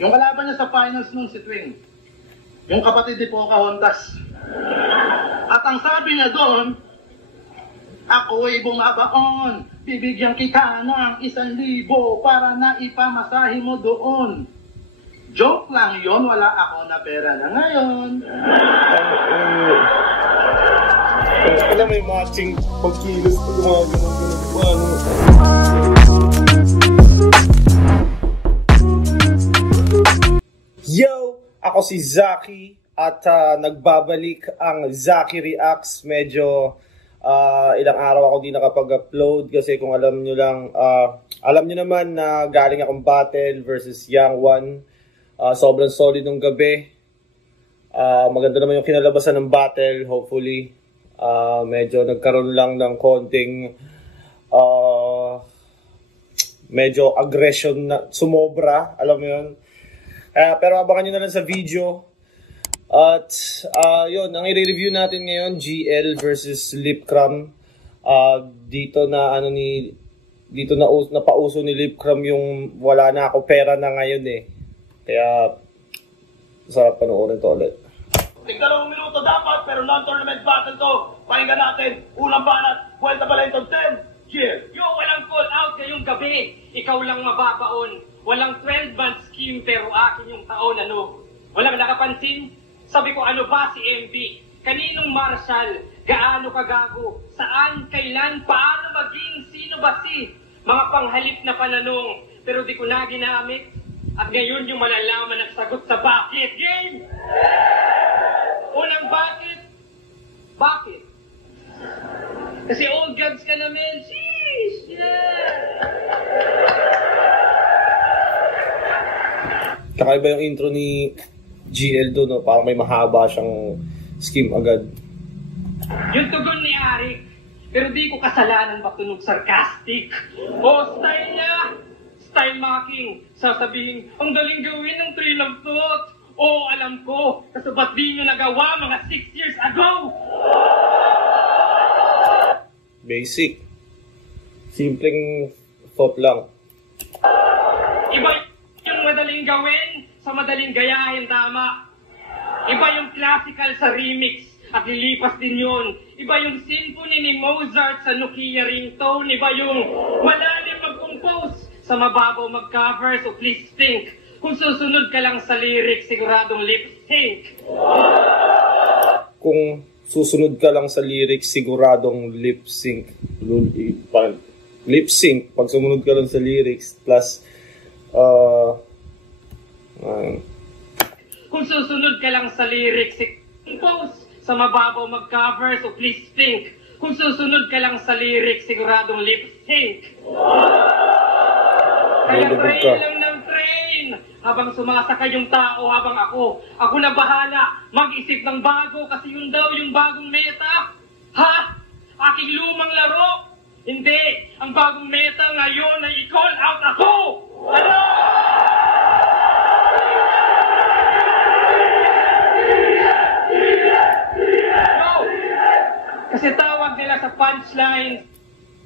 Yung kalaban niya sa finals nung si Twing, yung kapatid ni Pocahontas. At ang sabi niya doon, ako'y bumabaon, bibigyan kita ng 1,000 para na ipamasahe mo doon. Joke lang yon, wala ako na pera na ngayon. Alam may matching pagkilos ko mga ganun-ganun. Yo! Ako si Zaki at nagbabalik ang Zaki Reacts. Medyo ilang araw ako di nakapag-upload kasi kung alam nyo lang, alam nyo naman na galing akong battle versus Young One. Sobrang solid nung gabi. Maganda naman yung kinalabasan ng battle, hopefully. Medyo nagkaroon lang ng konting medyo aggression na sumobra, alam mo yun. Pero abangan nyo na lang sa video. At yun, ang i-review natin ngayon, GL versus Lipcram. Dito na napauso ni Lipcram yung wala na ako pera na ngayon eh. Kaya sarap panoorin to ulit. 2 minuto dapat, pero non-tournament battle to. Pakinggan natin, unang banat, Vuelta Valenton 10, GL. Yo, walang call out ngayong gabi. Ikaw lang mababaon. Walang 12-month scheme pero akin yung taon, ano? Walang nakapansin? Sabi ko, ano ba si MB? Kaninong marshal? Gaano kagago? Saan? Kailan? Paano maging? Sino ba si? Mga panghalip na pananong. Pero di ko na ginamit. At ngayon yung malalaman ang sagot sa bakit. Game! Unang bakit? Bakit? Kasi old gods ka namin. Sheesh! Yeah! Kakaiba yung intro ni GL doon, no? Parang may mahaba siyang scheme agad. Yung tugon ni Arik, pero di ko kasalanan matunog sarcastic. O style niya, style mocking. Sasabihin, ang galing gawin ng trail of thought. O alam ko, kasi ba't di nyo nagawa mga 6 years ago? Basic. Simpleng thought lang. Iba yung madaling gawin sa madaling gayahin, tama. Iba yung classical sa remix at lilipas din yun. Iba yung symphony ni Mozart sa Nokia ringtone. Iba yung malalim mag-compose sa mababaw mag-cover. So please think, kung susunod ka lang sa lyrics, siguradong lip sync. Kung susunod ka lang sa lyrics, siguradong lip sync. Lip sync, pag sumunod ka lang sa lyrics, plus kung susunod ka lang sa lyrics, compose sa mababaw mag-cover, so please think. Kung susunod ka lang sa lyrics, siguradong lip sync. Kaya train lang ng train. Habang sumasakay yung tao, habang ako na bahala mag-isip ng bago kasi yun daw yung bagong meta. Ha? Aking lumang laro? Hindi. Ang bagong meta ngayon ay i-call out ako. Ano? Kasi tawag nila sa punchline.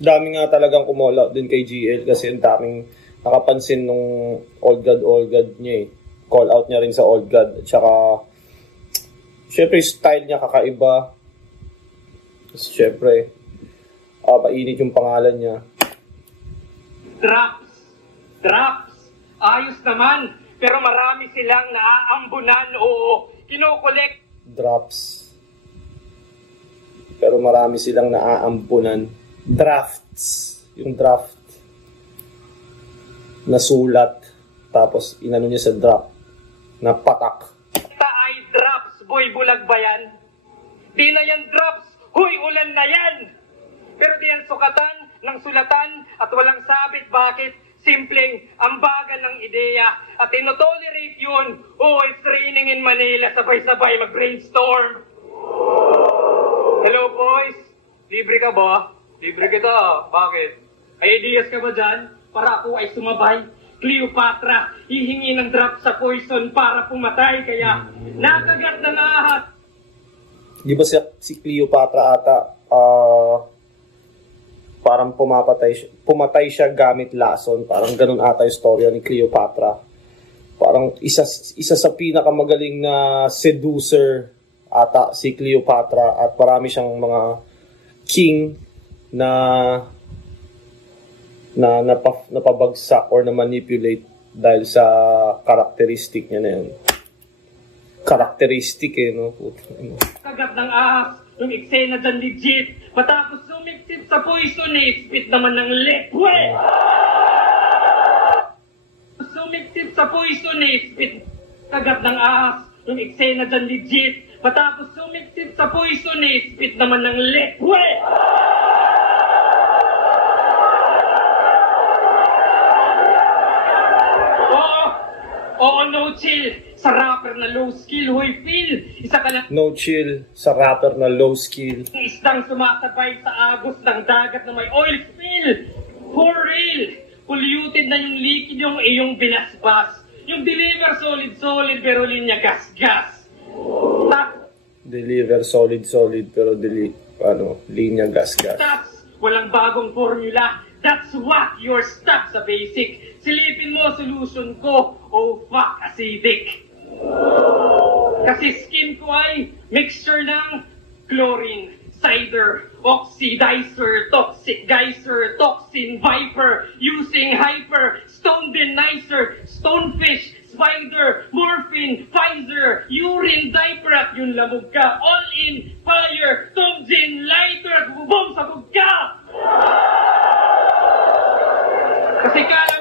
Dami nga talagang kumall out din kay GL kasi ang daming nakapansin nung Old God niya eh. Call out niya rin sa Old God. At saka, syempre style niya kakaiba. Syempre, mainit yung pangalan niya. Drops. Ayos naman. Pero marami silang naaambunan o kinokolekt. Drops. Pero marami silang naaampunan. Drafts. Yung draft. Nasulat. Tapos inano niya sa drop. Napatak. Ita ay drops. Boy, bulag ba yan? Di na yan drops. Huy, ulan na yan. Pero di yan sukatan ng sulatan at walang sabit. Bakit? Simpleng ang bagal ng ideya at tinotolerate yun. Oh, it's raining in Manila. Sabay-sabay mag-brainstorm. Hello, boys. Libre ka ba? Libre kita. Bakit? Ay ideas ka ba dyan? Para ako ay sumabay. Cleopatra, hihingi ng drop sa poison para pumatay. Kaya nakagat na lahat. Di ba si Cleopatra ata, parang pumatay siya gamit lason. Parang ganun ata yung storya ni Cleopatra. Parang Parang isa sa pinakamagaling na seducer ata si Cleopatra, at marami siyang mga king na napabagsak or na manipulate dahil sa karakteristik niya na yun. Karakteristik no? Kagat ng ahas, yung eksena dyan legit. Matapos sumipsip sa poison spit naman ng lepwe. Sumipsip sa poison spit. Kagat ng ahas, yung eksena dyan legit. Matapos sumipsip sa poison spit naman ng lepwe. Oo, no chill. Sa rapper na low skill, huy feel. Isa ka lang No chill sa rapper na low skill. isdang sumasabay sa agos ng dagat na may oil spill. For real. Polluted na yung liquid yung iyong binasbas. Yung deliver solid pero linya gas-gas. Deliver solid pero linya gas. That's walang bagong formula. That's what you're stuck sa basic. Silipin mo solution ko. Oh fuck, acidic. Kasi skin ko ay mixture ng chlorine, cider, oxidizer, toxic geyser, toxin, viper, using hyper, stone denizer, stonefish, spider, morphine, Pfizer, urine, diaper at yung lamog ka. All in, fire, tomjin, lighter at bubong sa bugka. Kasi kala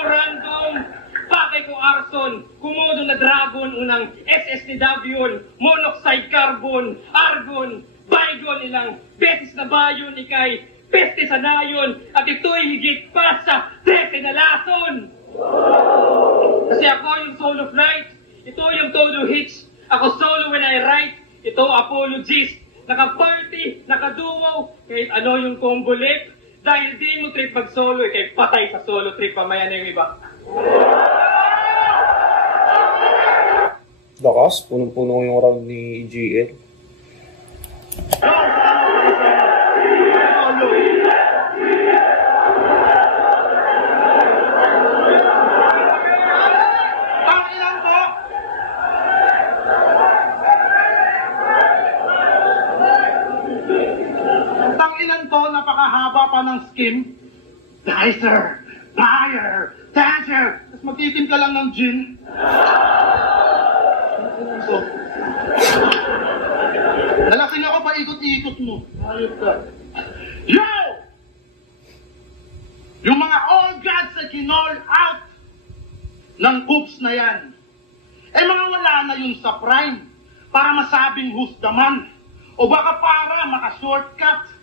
random, pakay ko arson, kumodo na dragon, unang SS ni Davion, monoxide carbon, argon, baygon, ilang beses na bayon, ikay, peste sa nayon, at ito'y higit pa sa 13 na lason. Kasi ako yung solo flight, ito yung todo hits, ako solo when I write, ito apologist, naka-party, naka-duo, kahit ano yung combo lip, dahil di mo trip mag-solo, kay patay sa solo trip, pamaya na yung iba. Lakas, punong-puno yung round ni GL. Tanginan to, napakahaba pa ng skim. Dicer, buyer, dancer. Tapos magtitim ka lang ng gin. So, nalasing ako pa ikot-ikot mo. Ayos ka. Yo! Yung mga all gods na kinall out ng coops na yan, eh mga wala na yun sa prime para masabing who's the man. O baka para maka-shortcut.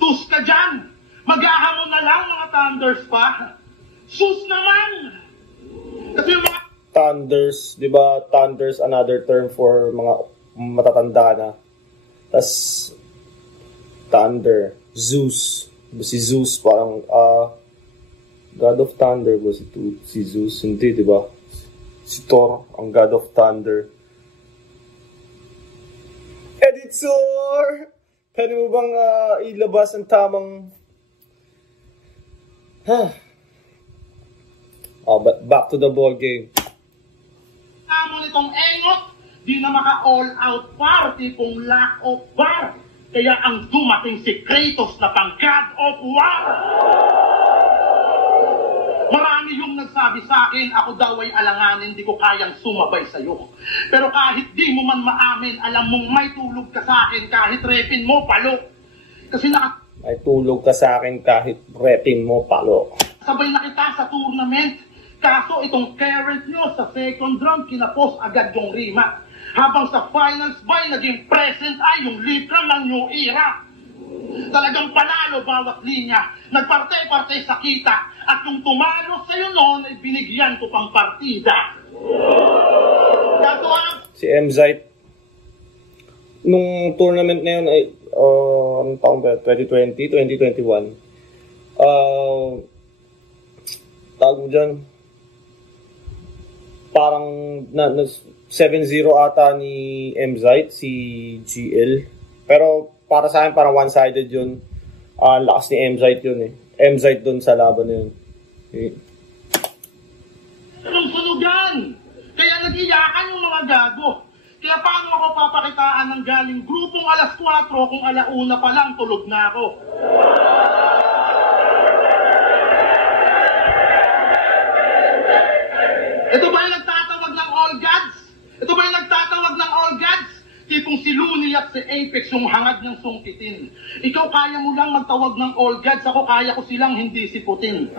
Tus ka dyan. Mag-ahamon na lang mga thunders pa. Sus naman! Kasi yung mga Thunders, di ba? Thunders, another term for mga matatanda na. Tas Thunder, Zeus. Si Zeus parang God of Thunder ba si Zeus? Hindi, di ba? Si Thor, ang God of Thunder. Editor! Pwede mo bang ilabas ang tamang... back to the ball game. Amo nitong engot, di na maka-all-out party kung lack of bar. Kaya ang dumating si Kratos na pang God of War. Marami yung nagsabi sa akin, ako daw ay alanganin, di ko kayang sumabay sa'yo. Pero kahit di mo man maamin, alam mong may tulog ka sa akin kahit repin mo, palo. Kasi May tulog ka sa akin kahit repin mo, palo. sabay na kita sa tournament. Kaso itong current nyo sa second round, kinapos agad yung rima. Habang sa finals by, naging present ay yung litra ng new era. Talagang panalo bawat linya. Nagparte-parte sa kita. At nung tumalo sa'yo noon, ay binigyan ko pang partida. Kaso Si Mzite, nung tournament na yun ay, anong taong ba? 2020, 2021. Tawag mo dyan, parang 7-0 ata ni Mzite, si GL. Pero para sa akin, parang one-sided yun. Lakas ni Mzite yun eh. Mzite dun sa laban na yun. nung iyakan yung mga gago. Kaya paano ako papakitaan ng galing grupong alas 4 kung alauna pa lang tulog na ako? Ito ba yung nagtatawag ng All Gods? Ito ba yung nagtatawag ng All Gods? Tipong si Looney at si Apex yung hangad niyang sungkitin. Ikaw kaya mo lang magtawag ng All Gods, ako kaya ko silang hindi siputin.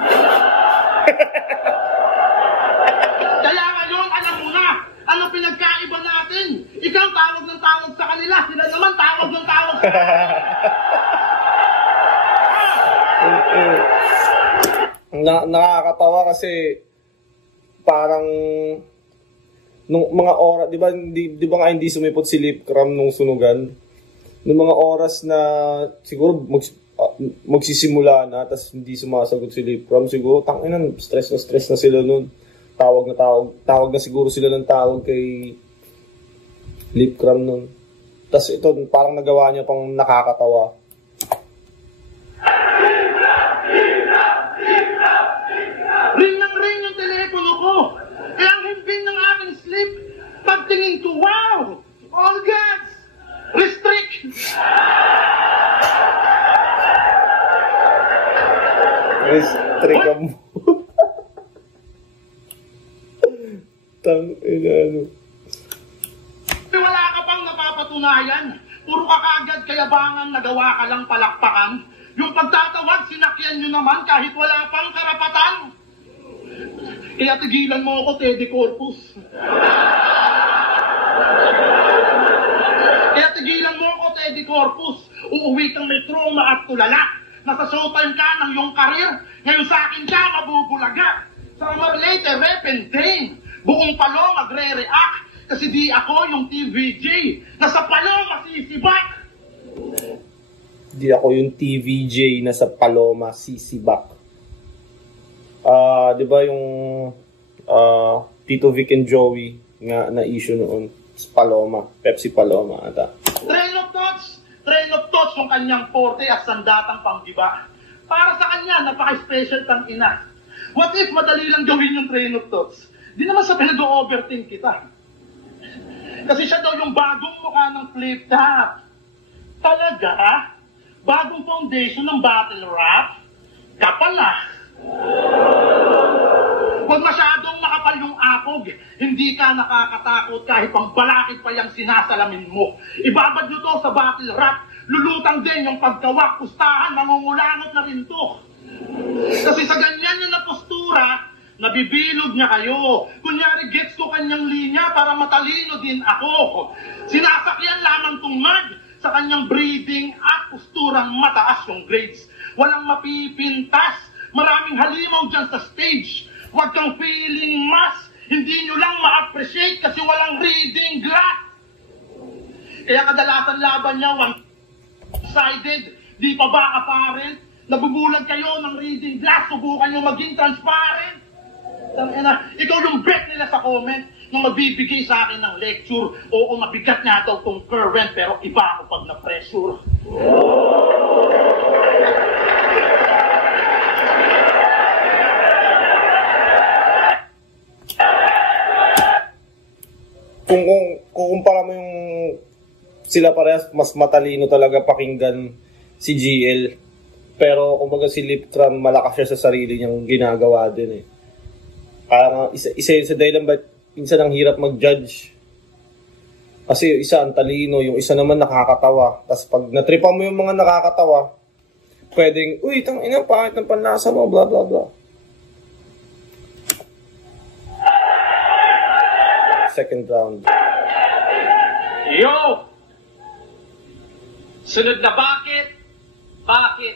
Kaya ngayon, alam mo na, ano pinagkaiba natin? Ikaw tawag ng tawag sa kanila, sila naman tawag ng tawag sa Nakakatawa kasi parang nung mga oras, di ba nga hindi sumipot si Lipcram nung sunugan? Nung mga oras na siguro magsisimula na, tapos hindi sumasagot si Lipcram, siguro tanginan, stress na sila nun. Tawag na siguro sila ng tawag kay Lipcram nun. Tapos ito, parang nagawa niya pang nakakatawa. Ring ng ring yung telepono ko. Kaya ang himping ng aking sleep, pagtingin ko, wow! All Gods! Restrict! Restrict mo. Ano. Wala ka pang napapatunayan. Puro ka kaagad kayabangan, nagawa ka lang palakpakan. Yung pagtatawag, sinakyan nyo naman kahit wala pang karapatan. Kaya tigilan mo ako, Teddy Corpus. Kaya tigilan mo ako, Teddy Corpus. Uuwi kang may trauma at tulala. Nasa showtime ka ng iyong karir. Ngayon sa akin ka, mabubulaga. Summer later, rep and Dane. Buong palo magre-react. Kasi di ako yung TVJ. Nasa palo masisibak. Di ako yung TVJ na sa Paloma sisibak. Di ba yung Tito Vic and Joey nga na issue noon sa Paloma, Pepsi Paloma ata. Train of thoughts yung kanyang porte at sandatang panggiba. Para sa kanya, napaka-special tang ina. What if madali lang gawin yung train of thoughts? Di naman sa pinag-overthink kita. Kasi siya daw yung bagong mukha ng flip top. Talaga? Bagong foundation ng battle rap? Kapala. Huwag masyadong makapal yung akog. Hindi ka nakakatakot kahit pang balakid pa yung sinasalamin mo. Ibabad nyo to sa battle rap. Lulutang din yung pagkawak, pustahan, nangungulangot na rin to. Kasi sa ganyan yung na postura, nabibilog niya kayo. Kunyari, gets ko kanyang linya para matalino din ako. Sinasakyan lamang tungad sa kanyang breathing at posturang mataas yung grades. Walang mapipintas. Maraming halimaw dyan sa stage. Huwag kang feeling mas. Hindi nyo lang ma-appreciate kasi walang reading glass. Kaya kadalasan laban niya one-sided. Di pa ba apparent? Nabubulag kayo ng reading glass. Subukan nyo maging transparent. Ikaw yung bet nila sa comment nung magbibigay sa akin ng lecture. Oo, mabigat nga daw tong current pero iba ako pag na-pressure. Kung kukumpara mo yung sila parehas, mas matalino talaga pakinggan si GL. Pero kumbaga si Lipcram, malakas siya sa sarili niyang ginagawa din eh. Kaya isa sa dahilan ba't minsan ang hirap mag-judge. Kasi yung isa ang talino, yung isa naman nakakatawa. Tapos pag natripa mo yung mga nakakatawa, pwedeng, uy, tangina, pangit ng panlasa mo, blah blah blah. Second round. Yo! Sunod na bakit? Bakit?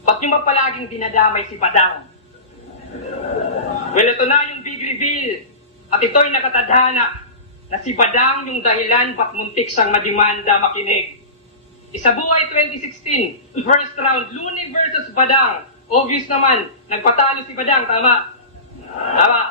Ba't nyo ba palaging dinadamay si Padang? Well, ito na yung big reveal. At ito'y nakatadhana na si Badang yung dahilan ba't muntik sang madimanda makinig. Isabuhay 2016, first round, Looney versus Badang. Obvious naman, nagpatalo si Badang, tama? Tama.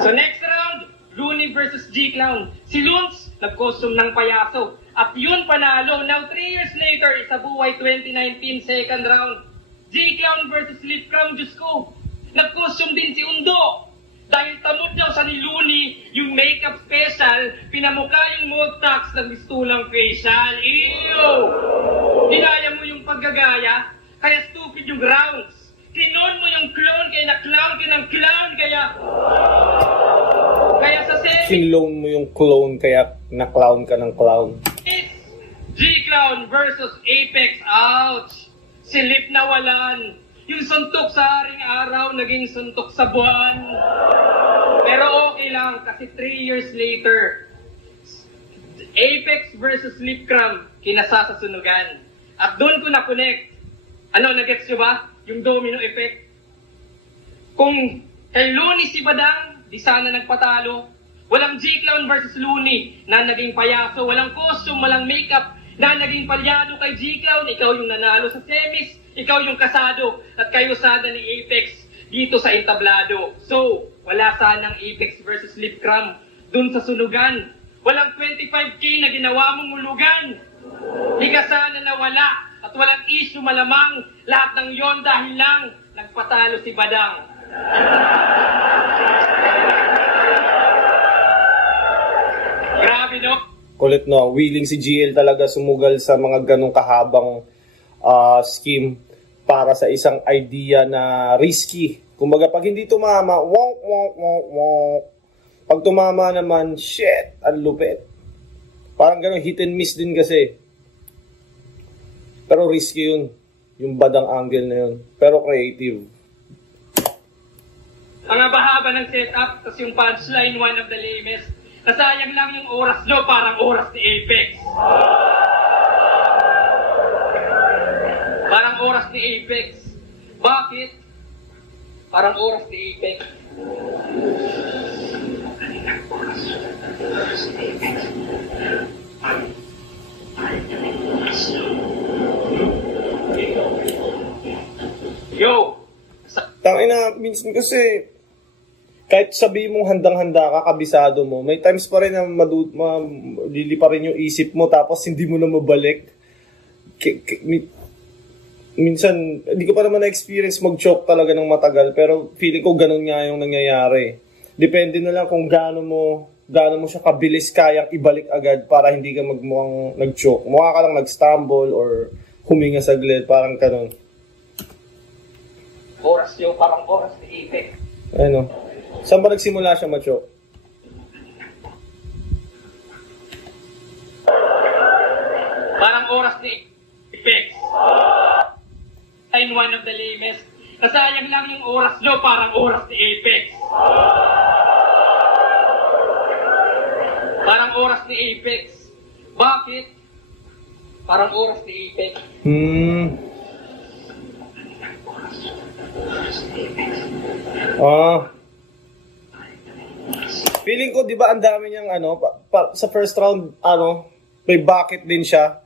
So next round, Looney versus G-Clown. Si Loons, nag-costume ng payaso. At yun panalo. Now 3 years later, Isabuhay 2019, second round. G-Clown versus Lipcram, Diyos ko. Nag-costume din si Undo. Dahil tamod daw sa ni Looney yung makeup special, pinamukha yung Multax ng mistulang facial. Ew! Dinaya mo yung paggagaya, kaya stupid yung rounds. Kinon mo yung clone, kaya na-clown ka ng clown, kaya sa series, Kinloan mo yung clone, kaya na-clown ka ng clown. G-Clown versus Apex. Ouch! Silip na walan. Yung suntok sa haring araw, naging suntok sa buwan. Pero okay lang, kasi 3 years later, Apex versus Lipcram, kinasa sa sunugan. At doon ko na-connect. Ano, nagets nyo ba? Yung domino effect. Kung kay Looney si Badang, di sana nagpatalo. Walang G-Clown versus Looney na naging payaso. Walang costume, walang makeup na naging palyado kay G-Clown. Ikaw yung nanalo sa semis. Ikaw yung kasado. At kayo sana ni Apex dito sa entablado. So, wala sanang Apex versus Lipcram dun sa sunugan. Walang 25K na ginawa mong ulugan. Di ka sana nawala. At walang issue malamang. Lahat ng yon dahil lang nagpatalo si Badang. Grabe, no? Kulit, no? Willing si GL talaga sumugal sa mga ganong kahabang scheme para sa isang idea na risky. Kumbaga, pag hindi tumama, wonk, wonk, wonk, wonk. Pag tumama naman, shit, ang lupit. Parang ganon, hit and miss din kasi. Pero risky yun. Yung Badang angle na yun. Pero creative. Ang haba-haba ng setup, tapos yung punchline, one of the lamest. Nasayang lang yung oras nyo, parang oras ni Apex. Parang oras ni Apex. Bakit? Parang oras ni Apex. Yo! Tangina, minsan kasi, kahit sabi mong handang-handa ka, kabisado mo, may times pa rin na lili pa rin yung isip mo, tapos hindi mo na mabalik. Minsan, hindi ko pa naman na-experience mag-choke talaga ng matagal, pero feeling ko ganun nga yung nangyayari. Depende na lang kung gaano mo siya kabilis kayang ibalik agad para hindi ka magmukhang nag-choke. Mukha ka lang nag-stumble or huminga saglit, parang ganun. Oras yun, parang oras ni Apex. Ano? Saan ba nagsimula siya ma-choke? Parang oras ni Apex. I'm one of the lamest. Nasayang lang yung oras nyo, parang oras ni Apex. Parang oras ni Apex. Bakit? Parang oras ni Apex. Feeling ko, di ba, ang dami niyang, sa first round, may bakit din siya.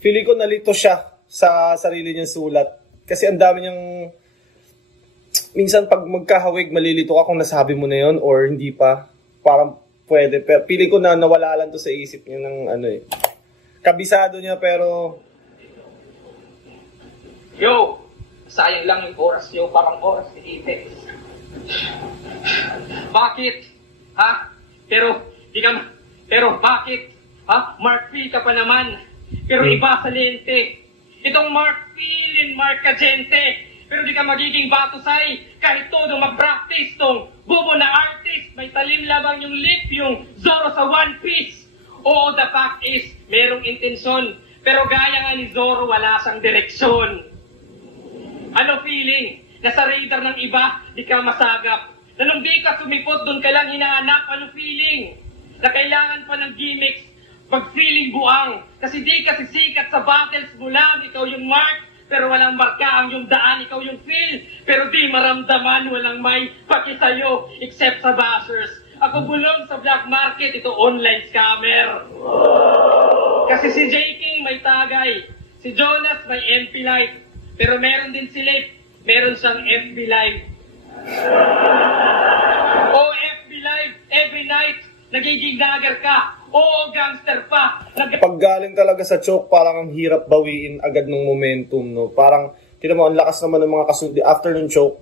Feeling ko nalito siya sa sarili niyang sulat. Kasi ang dami niyang, minsan pag magkahawig, malilito ka kung nasabi mo na yon or hindi pa. Parang pwede. Pero feeling ko na nawala lang to sa isip niya ng kabisado niya, pero Yo! Sayang lang yung oras nyo, parang oras ni Apex. Bakit? Ha? Pero bakit? Ha? Mark Phil ka pa naman. Pero iba sa lente. Itong Mark Phil and Mark Cagente. Pero di ka magiging batusay kahit todo mag-practice tong bobo na artist. May talim labang yung lip, yung Zoro sa One Piece. Oo, the fact is, merong intensyon. Pero gaya nga ni Zoro, wala siyang direksyon. Ano feeling? Nasa radar ng iba, di ka masagap. Na nung di ka sumipot, doon ka lang hinahanap. Ano feeling? Na kailangan pa ng gimmicks, pag-feeling buang. Kasi di ka sisikat sa battles mo lang. Ikaw yung mark, pero walang marka. Ang yung daan, ikaw yung feel. Pero di maramdaman, walang may paki sa'yo, except sa bashers. Ako bulong sa black market, ito online scammer. Kasi si J. King may tagay. Si Jonas may MP Light. Pero meron din si Lake, meron siyang FB Live. FB Live, every night, nagiging nagger ka. Gangster pa. Pag galing talaga sa choke, parang ang hirap bawiin agad ng momentum, no? Parang, kita mo, ang lakas naman ng mga kasunod. After ng choke,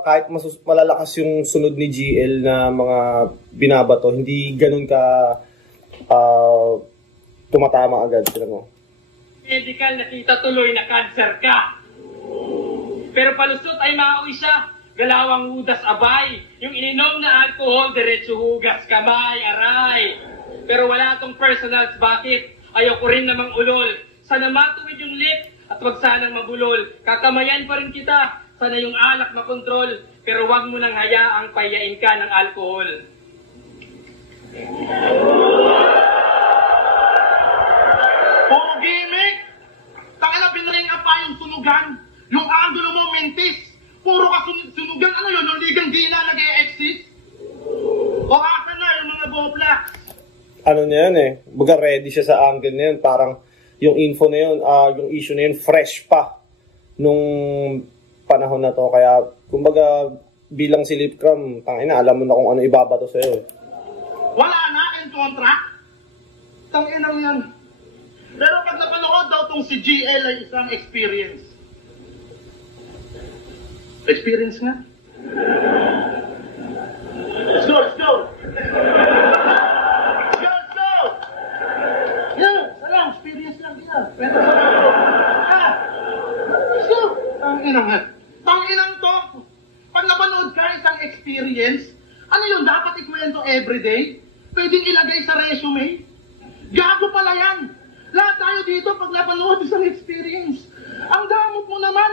kahit malalakas yung sunod ni GL na mga binabato, hindi ganun ka tumatama agad. Sila mo. Medical, nakita tuloy na cancer ka. Pero palusot ay mauwi siya. Galawang hudas abay. Yung ininom na alcohol, diretso hugas kamay, aray. Pero wala tong personals, bakit? Ayoko rin namang ulol. Sana matuwid yung lip at wag sanang mabulol. Kakamayan pa rin kita. Sana yung alak makontrol. Pero wag mo nang hayaang payain ka ng alcohol. Oh, gimmick! Tangina, binaring pa yung sunugan. Yung angulo mo, mentis. Puro ka sunugan. Ano yun? Yung ligang di na nag-e-exist? O aka na yung mga bobla. Ano na yan eh. Baga ready siya sa angle na yun. Parang yung info na yun, yung issue na yun, fresh pa nung panahon na to. Kaya, kumbaga, bilang si Lipcram, tangina, alam mo na kung ano ibabato sa'yo. Wala na in contract. Tanginang yan. Pero pag napanood daw tong si GL ay isang experience. Experience nga? Let's go, let's go! Let's go, let's go! Yan, salang, experience lang yan. Pero let's go! Tanginang nga. Tanginang to. Pag napanood ka isang experience, ano yun, dapat ikwento everyday? Pwedeng ilagay sa resume? Gago pala yan! Lahat tayo dito pag napanood isang experience. Ang damot mo naman!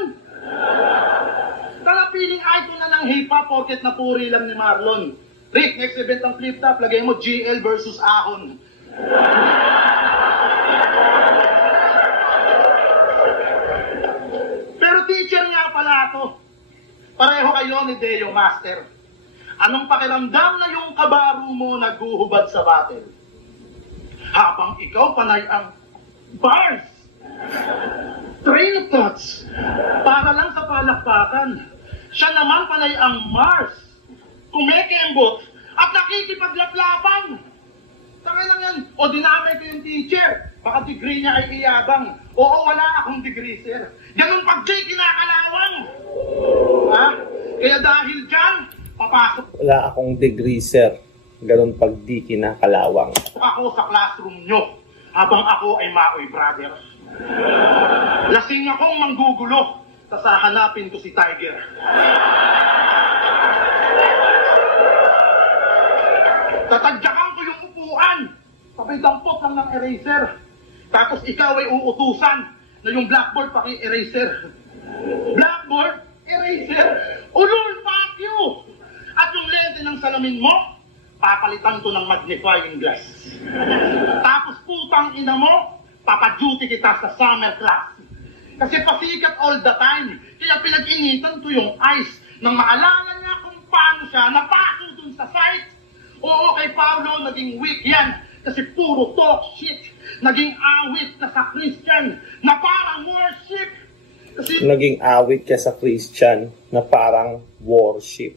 Tara, piling icon na ng hip-hop porket na puri lang ni Marlon. Rick, next event ng flip top, lagay mo GL versus Ahon. Pero teacher nga pala ako. Pareho kayo ni Deo Master. Anong pakiramdam na yung kabaro mo naghuhubad sa battle? Habang ikaw panay ang bars, train of thoughts, para lang sa palakpakan. Siya naman panay ang Mars, kumekembot at nakikipaglaplapan. Tangay lang yan. O dinamay ko yung teacher, baka degree niya ay iyabang. Oo, wala akong degree, sir. Ganun pag Jay kinakalawang. Ha? Kaya dahil dyan, papasok Wala akong degree, sir. Ganun pag di kinakalawang. ako sa classroom nyo habang ako ay Maoy Brothers. Lasing akong manggugulo, tas hahanapin ko si Tiger. Tatadyakan ko yung upuan, sabay dampot lang ng eraser. Tapos ikaw ay uutusan na yung blackboard paki-eraser. Blackboard, eraser, ulul, fuck you! At yung lente ng salamin mo, papalitan ko ng magnifying glass. Tapos putang ina mo, papaduty kita sa summer class. Kasi pasikat all the time, kaya pinag-initan ko yung ice nang maalala niya kung paano siya napaso dun sa site. Oo, kay Paolo, naging weak yan kasi puro talk shit. Naging awit ka sa Christian na parang worship. Kasi Naging awit ka sa Christian na parang worship.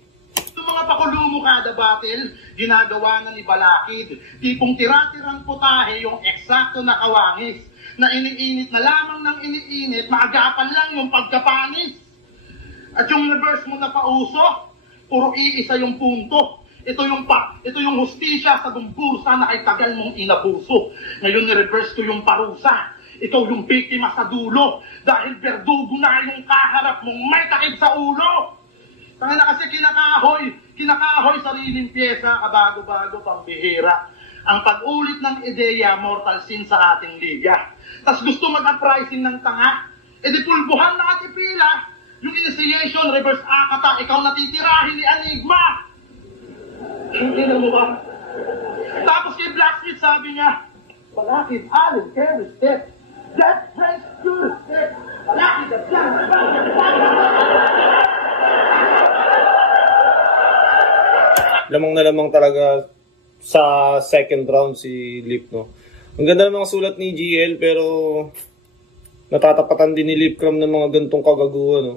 yung mga pakulumo kada battle, ginagawa na ni Balakid. Tipong tira-tirang putahe yung eksakto na kawangis. Na iniinit na lamang ng iniinit, maagapan lang yung pagkapanis. At yung reverse mo na pauso, puro iisa yung punto. Ito yung hustisya sa bumbursa na ay tagal mong inabuso. Ngayon ni-reverse ko yung parusa. Ikaw yung biktima sa dulo. Dahil berdugo na yung kaharap mong may takip sa ulo. Tanga na kasi kinakahoy sariling pyesa, kabago-bago, pambihira. Ang pag-ulit ng ideya, mortal sin sa ating liga. Tas gusto mag-uprising ng tanga, edi pulbuhan na at ipila. Yung initiation, reverse akata, ikaw natitirahin ni Enigma. Hindi na mo ba? Tapos kay Blacksmith sabi niya, Balakid, Allen, carry step. That French good step. Balakid, the plan. Lamang na lamang talaga sa second round si Lip, no? Ang ganda ng mga sulat ni GL, pero natatapatan din ni Lipcram ng mga gantong kagaguhan, no?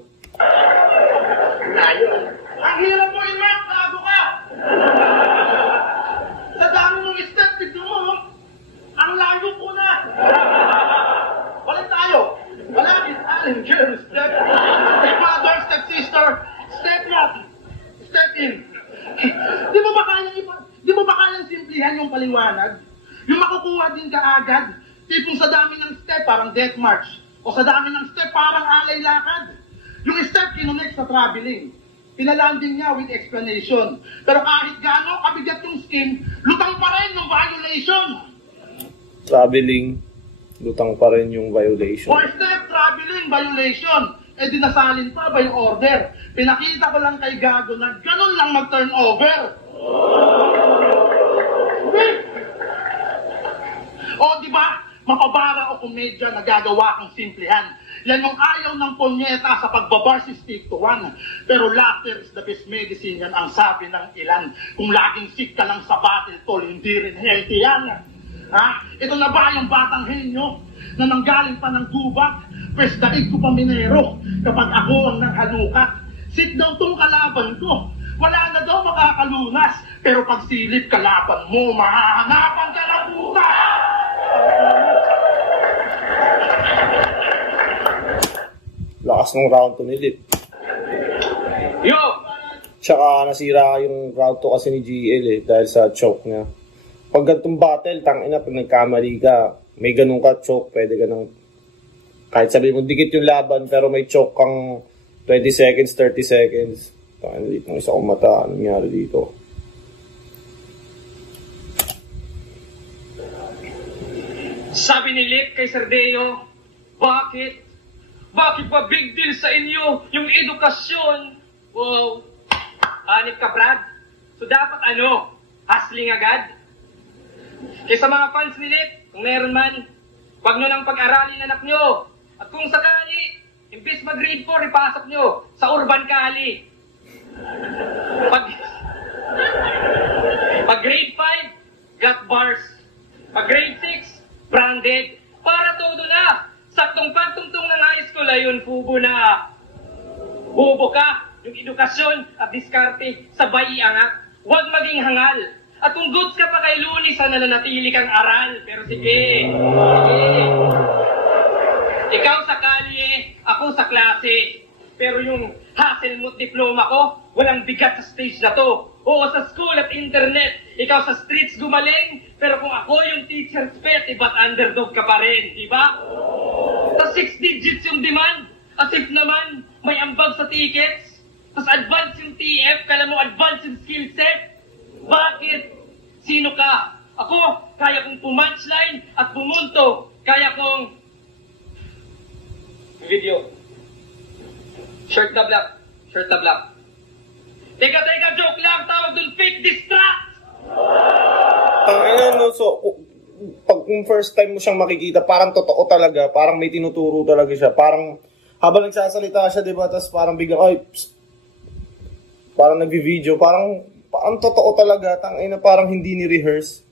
Ang hirap mo, Imak! Bago ka! Sa dami mong step, tignan mo, no? Ang layo ko na! Balik tayo! Balakid, Allen, Jerry, step. Step mother, step sister, step paliwanag? Yung makukuha din ka agad? Tipong sa dami ng step, parang death march. O sa dami ng step, parang alay lakad. Yung step, kinunik sa traveling. Pinalanding niya with explanation. Pero kahit gaano kabigat yung scheme, lutang pa rin yung violation. Traveling, lutang pa rin yung violation. For step, traveling, violation. Eh dinasalin pa by order. Pinakita ko lang kay Gago na ganun lang mag-turnover. O di ba? Mapabara o komedya na gagawa kang simplihan. Yan yung ayaw ng ponyeta sa pagbabar si stick to one. Pero laughter is the best medicine, yan ang sabi ng ilan. Kung laging sick ka lang sa battle, tol, hindi rin healthy yan. Ha? Ito na ba yung batang henyo na nanggaling pa ng gubat? Pwes daig ko pa minero kapag ako ang nanghalukat. Sit daw tong kalaban ko. Wala na daw makakalunas. Pero pag silip kalaban mo, mahahanapan ka na puta! Lakas ng round to nilip. Yo! Tsaka nasira yung round to kasi ni GL dahil sa choke niya. Pag ganitong battle, tangina, pag nagkamali ka, may ganun ka choke, pwede ka nang kahit sabi mo dikit yung laban pero may choke kang 20 seconds, 30 seconds. Tangina, dito ng isa kong mata. Anong nangyari dito? Sabi ni Lip kay Sardeo, bakit? Bakit ba big deal sa inyo yung edukasyon? Wow. Anip ka, Brad? So dapat ano? Hustling agad? Kaya sa mga fans ni Lip, kung meron man, wag nyo nang pag-aralin anak nyo. At kung sakali, imbis mag-grade 4, ipasok nyo sa Urban Kali. Pag grade 5, got bars. Pag grade 6, branded. Para todo na. Saktong pagtungtong ng high school, ayun, fubo na. Bubo ka. Yung edukasyon at diskarte, sabay iangat. Huwag maging hangal. At kung goods ka pa kay Luni, sana nanatili kang aral. Pero sige. Ikaw sa kalye, ako sa klase. Pero yung Hasselmuth diploma ko, walang bigat sa stage na to. Oo, sa school at internet, ikaw sa streets gumaling, pero kung ako yung teacher's pet, ba't underdog ka pa rin, di ba? Tas 6 digits yung demand, as if naman may ambag sa tickets. Tas advance yung TF, kala mo advance yung skill set. Bakit? Sino ka? Ako, kaya kong pumunchline at pumunto. Kaya kong... Video. Shirt na black. Shirt na black. Teka, joke lang. Tawag dun, fake distract! Tangina, no, so, kung first time mo siyang makikita, parang totoo talaga, parang may tinuturo talaga siya. Parang, habang nagsasalita siya, diba, tapos parang biglang, ay, psst, parang nag-video, parang totoo talaga, tangina, parang hindi ni-rehearse.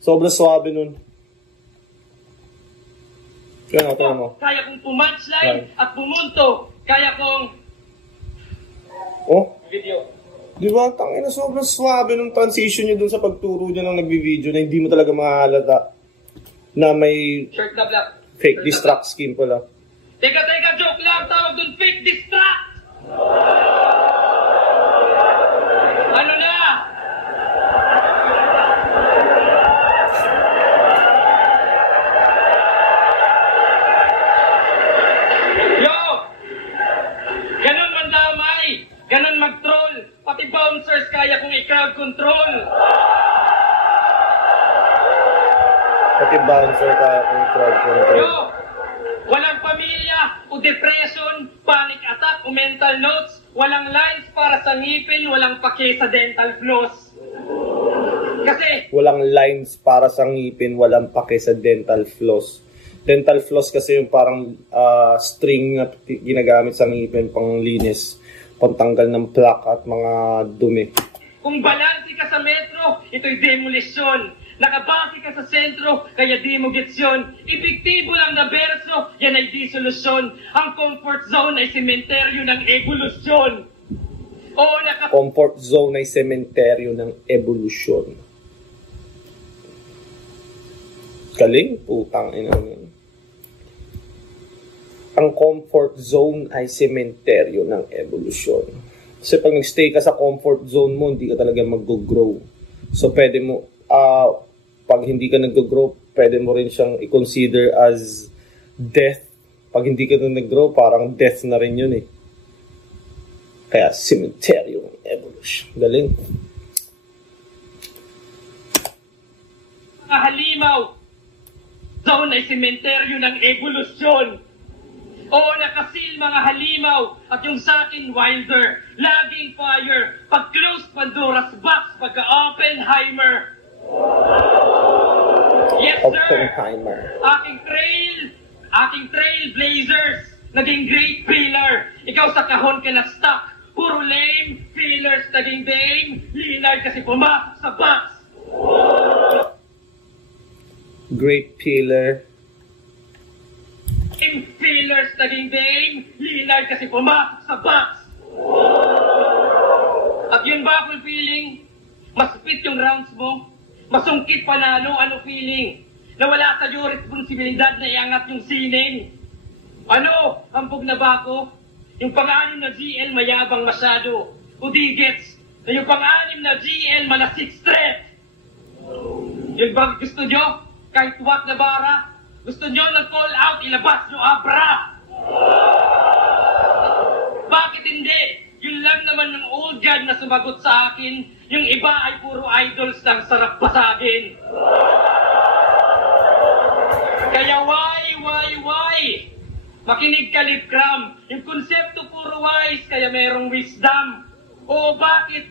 Sobrang swabe nun. Kaya mo. Kaya kong pumunchline at pumunto. Kaya kong... Oh? Video. Di ba? Tangina, sobrang swabe nung transition niya dun sa pagturo niya nung nagbi-video na hindi mo talaga mahalata na may Shirt na black. fake distract scheme pala. Teka, joke lang. Tawag dun, fake distract! Ano na? Yo! Ganon mandamay! Ganon mag-troll! Pati bouncers kaya kong i-crowd control! Pati bouncer kaya kung crowd control. Yo! Walang pamilya o depression, panic attack o mental notes, walang lines para sa ngipin, walang pake sa dental floss. Kasi, Walang lines para sa ngipin, walang pake sa dental floss. Dental floss kasi yung parang string na ginagamit sa ngipin pang linis, pantanggal ng plaque at mga dumi. kung balansi ka sa metro, ito'y demolisyon. Nakabase ka sa sentro, kaya di mo gets yun. Epektibo lang na berso, yan ay di solusyon. Ang comfort zone ay sementeryo ng evolusyon. Oo, Comfort zone ay sementeryo ng evolusyon. Galing, putang ina. Ang comfort zone ay sementeryo ng evolusyon. Kasi pag nagstay ka sa comfort zone mo, hindi ka talaga mag-grow. So, pwede mo, pag hindi ka nag-grow, pwede mo rin siyang i-consider as death. Pag hindi ka na nag-grow, parang death na rin yun eh. Kaya cemetery yung evolution. Galing. Mga halimaw, zone ay sementeryo ng evolusyon. Oo, nakasil mga halimaw at yung sa akin wilder, laging fire, pag close Pandora's box, pagka Oppenheimer. Yes sir, Oppenheimer. aking trailblazers, naging great pillar. Ikaw sa kahon ka na stuck, puro lame, fillers naging dame, Leonard kasi pumasok sa box. Great pillar. Fillers naging dame, Leonard kasi pumasok sa box. At yung baffle feeling, mas fit yung rounds mo, masungkit panalo, ano feeling? Nawala sa yung responsibilidad na iangat yung sining. Ano, hambog na ba ako? Yung pang-anim na GL mayabang masyado. O di gets, na yung pang-anim na GL malasik threat. Yung bang gusto nyo, kahit what na bara, gusto nyo nag-call out, ilabas nyo abra. Bakit hindi? Yun lang naman ng old guard na sumagot sa akin, yung iba ay puro idols ng sarap basagin. Kaya why? Makinig ka, Lipcram. Yung konsepto puro wise, kaya merong wisdom. O bakit?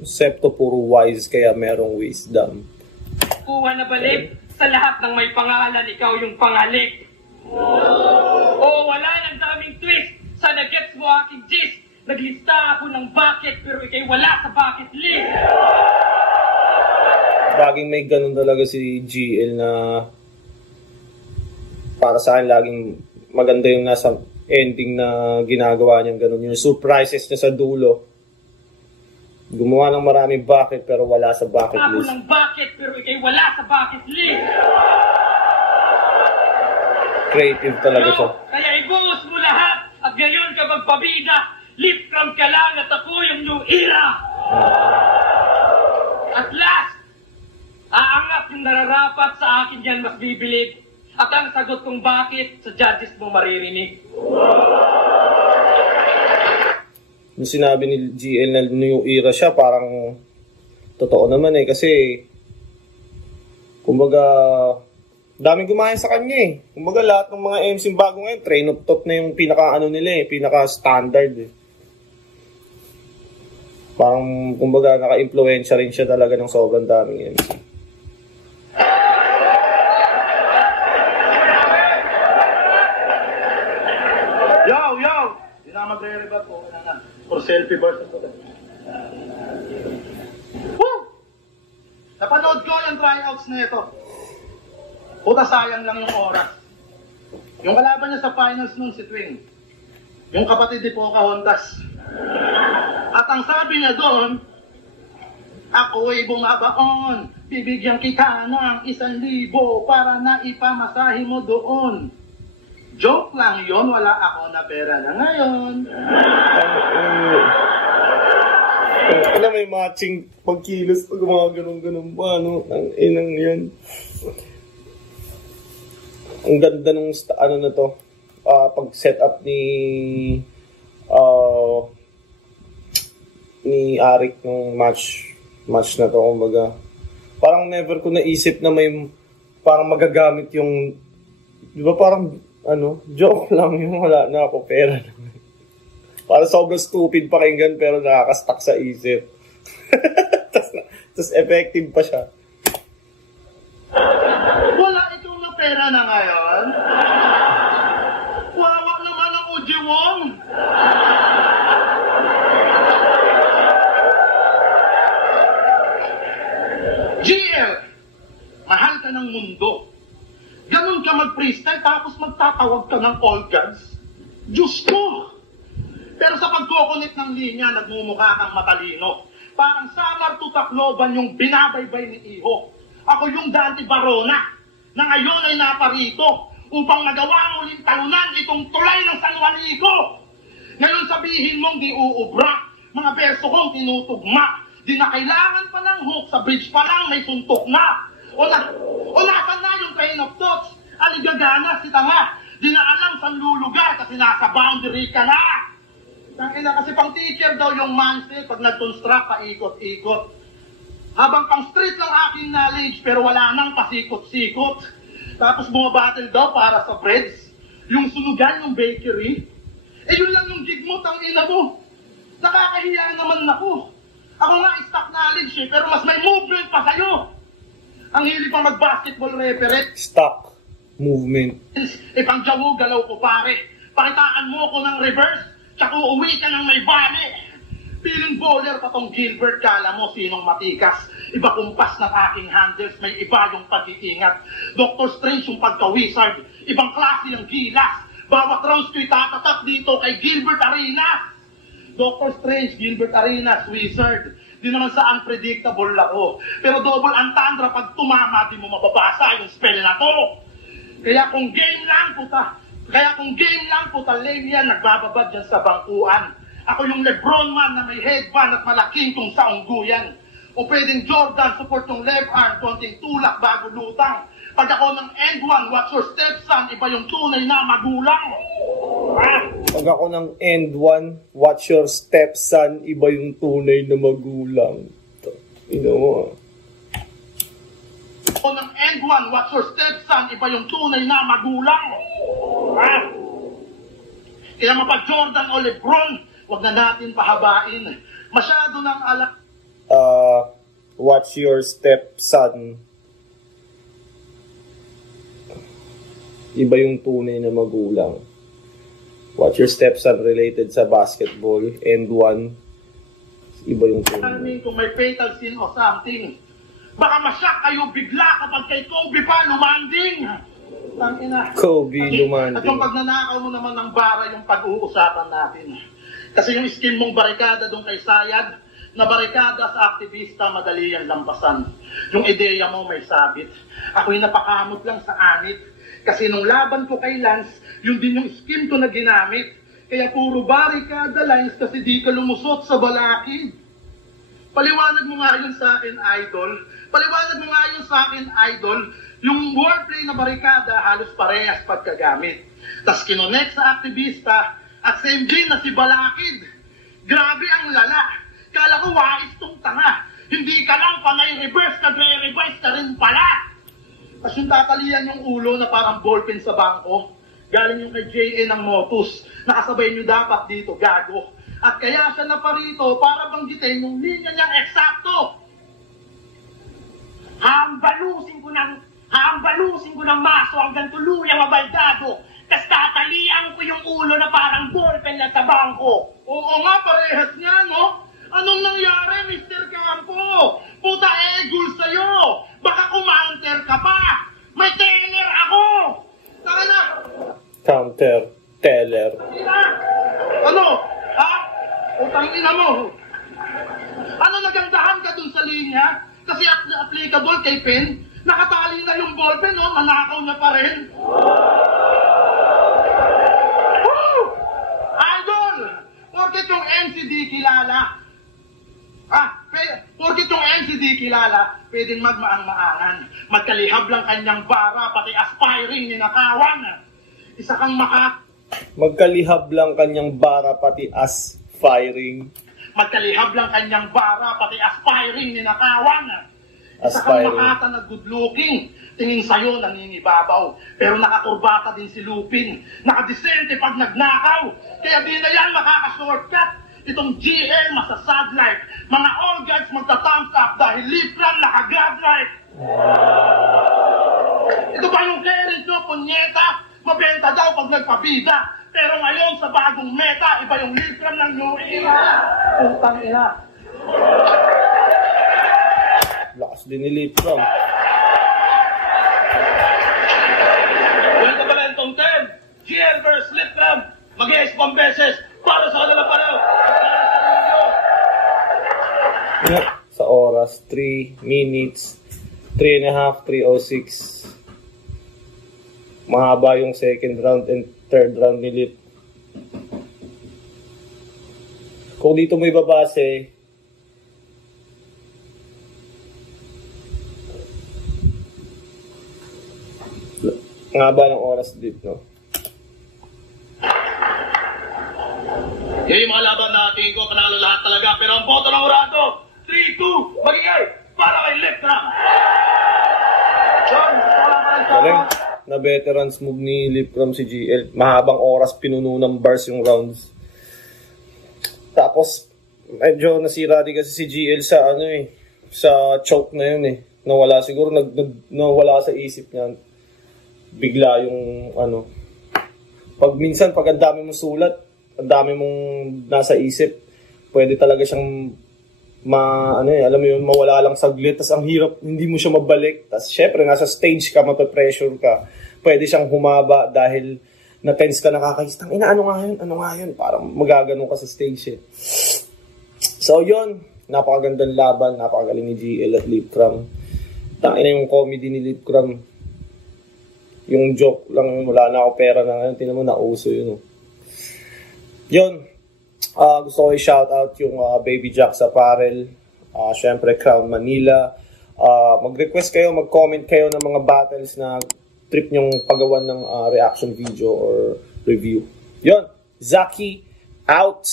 Konsepto puro wise, kaya merong wisdom. Kuha na balik, sa lahat ng may pangalan, ikaw yung pangalik. O wala nang daming twist, sana gets mo aking gist. Naglista ako ng bucket, pero ikay wala sa bucket list. Laging may ganun talaga si GL na para sa akin laging maganda yung nasa ending na ginagawa niyang ganun. Yung surprises niya sa dulo. Gumawa ng maraming bucket pero wala sa bucket list. Ako ng bucket pero ikay wala sa bucket list. Creative talaga siya. Kaya ibuhos mo lahat at ngayon ka magpabida. Lipcram ka lang at ako yung new era. At last, aangat yung nararapat sa akin yan mas bibilib. At ang sagot kong bakit sa judges mo maririnig. Yung sinabi ni GL na new era siya, parang totoo naman eh. Kasi, kumbaga, daming gumaya sa kanya eh. Kumbaga, lahat ng mga MC bago ngayon, train of thought na yung pinaka-ano nila eh, pinaka-standard eh. Parang, kumbaga, naka-influensya rin siya talaga ng sobrang daming MC. Yo! Hindi na magre-rebat po. For selfie versus ito. Woo! Napanood ko yung tryouts na ito. Puta sayang lang yung oras. Yung kalaban niya sa finals nun si Twing. Yung kapatid ni Pocahontas. At ang sabi niya doon, ako'y bumabaon, bibigyan kita ng 1,000 para na ipamasahe mo doon. Joke lang yon, wala ako na pera na ngayon. Alam, may matching pagkilos pag mga ganun-ganun pa, no? Ang inang yan. Ang ganda nung ano na to, pag-set up ni Arik nung match na to, kumbaga. Parang never ko naisip na may parang magagamit yung, di ba parang joke lang yung wala na ako pera. Para sobrang stupid pakinggan pero nakaka-stuck sa isip. Tapos effective pa siya. Wala itong na pera na ngayon? Wawa naman ang ujiwong. GL, mahal ka ng mundo. Ganun ka mag-freestyle tapos magtatawag ka ng all gods. Diyos ko! Pero sa pagkukulit ng linya, nagmumukha kang matalino. Parang Samar to Tacloban yung binabaybay ni Iho. Ako yung Dante Barona na ngayon ay naparito upang magawa mo ulit talunan itong tulay ng San Juanico. Ngayon sabihin mong di uubra, mga verso kong tinutugma. Di na kailangan pa ng hook, sa bridge pa lang may suntok na. O nasan na yung train of thoughts? Aligagana si tanga. Di na alam saan lulugar kasi nasa boundary ka na. Tangina kasi pang teacher daw yung mindset pag nag-construct paikot-ikot. Habang pang street lang aking knowledge pero wala nang pasikot-sikot. Tapos bumabattle daw para sa breads. Yung sunugan, yung bakery. Eh yun lang yung gig mo, tangina mo. Nakakahiya naman ako. Ako nga stock knowledge pero mas may movement pa sa'yo. Ang hilig pa mag-basketball referee. Stock movement. Eh pang jawo, galaw ko pare. Pakitaan mo ko ng reverse, tsaka uuwi ka ng may bali. Feeling bowler pa tong Gilbert, kala mo sinong matikas. Iba kumpas ng aking handles, may iba yung pag-iingat. Dr. Strange yung pagka-wizard, ibang klase yung gilas. Bawat rounds ko'y tatatak dito kay Gilbert Arenas. Dr. Strange, Gilbert Arenas, wizard. Di naman sa unpredictable ako. Pero double entendre pag tumama, di mo mababasa yung spell na to. Kaya kung game lang puta, lame yan, nagbababad dyan sa bangkuan. Ako yung Lebron man na may headband at malaking kung sa ungguyan. O pwedeng Jordan, support yung left arm, konting tulak bago lutang. Pag ako ng end one, what's your stepson, iba yung tunay na magulang. Pag ako ng end one, watch your stepson, iba yung tunay na magulang. Ako ng end one, watch your stepson, iba yung tunay na magulang. Kaya mapa Jordan o Lebron, wag na natin pahabain. Masyado nang watch your stepson, iba yung tunay na magulang. Watch your stepson related sa basketball. End one, iba yung tunay. Kung may fatal sin o something, baka masyak kayo bigla kapag kay Kobe pa lumanding. Tangina. Kobe lumanding. At yung pagnanakaw mo naman ng bara yung pag-uusapan natin. Kasi yung skin mong barikada doon kay Sayad, na barikada sa aktivista, madali yan lampasan. Yung ideya mo may sabit. Ako'y napakamot lang sa anit. Kasi nung laban ko kay Lance, yun din yung skin ko na ginamit. Kaya puro barikada lines kasi di ka lumusot sa balakid. Paliwanag mo nga yun sa akin, idol. Paliwanag mo nga yun sa akin, idol. Yung wordplay na barikada, halos parehas pagkagamit. Tapos kinonek sa aktivista, at same din na si Balakid. Grabe ang lala. Kala ko wais tong tanga. Hindi ka lang panay reverse, nagre-revise ka rin pala. Tapos yung tatalian yung ulo na parang ballpen sa bangko. Galing yung kay JA ng Motus. Nakasabay nyo dapat dito, gago. At kaya siya na parito para banggitin yung linya niyang eksakto. Haambalusin ko ng maso hanggang tuluyang mabaldado. Tas tatalian ko yung ulo na parang ballpen na sa bangko. Oo nga, parehas nga, no? Anong nangyari, Mr. Campo? Puta egul sa'yo. Baka kumounter ka pa. May teller ako. Saka na. Counter, teller. Ano? Ha? Utang ina mo. Ano nagandahan ka dun sa linya? Kasi applicable kay Pen. Nakatali na yung ballpen, no? Manakaw na pa rin. Woo! Idol! Porket yung NCD kilala. Porket yung NCD kilala, pwedeng magmaang-maangan. Magkalihab lang kanyang bara, pati aspiring ninakawan. Isa kang Magkalihab lang kanyang bara, pati as-firing. Magkalihab lang kanyang bara, pati aspiring ninakawan. Isa kang makata na good looking. Tingin sa'yo nangingibabaw. Pero nakakurbata din si Lupin. Nakadisente pag nagnakaw. Kaya di na yan makaka-shortcut. Itong GL masasad life. Mga all guys magta-thumbs up dahil Lipram naka-grab life. Ito ba yung carry nyo, punyeta? Mabenta daw pag nagpabida. Pero ngayon sa bagong meta, iba yung Lipram ng new era. Putang ina. Lakas din ni Lipram. Welcome pala itong 10. GL vs. Lipram. Mag-iis pang beses para sa kanila pala. Sa oras, 3 minutes, 3.5, 3:06. Mahaba yung second round and third round ni Lip. Kung dito mo ibabase, Nga ba ng oras dip, no? Yan yung mga laban natin ko, panalo lahat talaga. Pero ang boto ng Urado, 3-2, magigay para kay Lipcram. John, wala pa rin Galing. Na veterans move ni Lipcram si GL. Mahabang oras pinuno ng bars yung rounds. Tapos, medyo nasira din kasi si GL sa ano eh, sa choke na yun eh. Nawala siguro, nawala sa isip niya. Bigla yung ano. Pag minsan, pag ang dami mong sulat, ang dami mong nasa isip, pwede talaga siyang alam mo yun, mawala lang saglit, tas ang hirap, hindi mo siya mabalik. Tas syempre, nasa stage ka, mape-pressure ka. Pwede siyang humaba dahil na-tense ka, nakakaistang, ano nga yun, parang magaganon ka sa stage eh. So yun, napakagandang laban, napakagaling ni GL at Lipcram. Tangina yung comedy ni Lipcram. Yung joke lang, wala na ako pera na ngayon, tinan mo, nauso yun. Yun, gusto ko i-shout out yung Baby Jack's Apparel, syempre Crown Manila. Mag-request kayo, mag-comment kayo ng mga battles na trip nyong pagawan ng reaction video or review. Yun, Zaki out!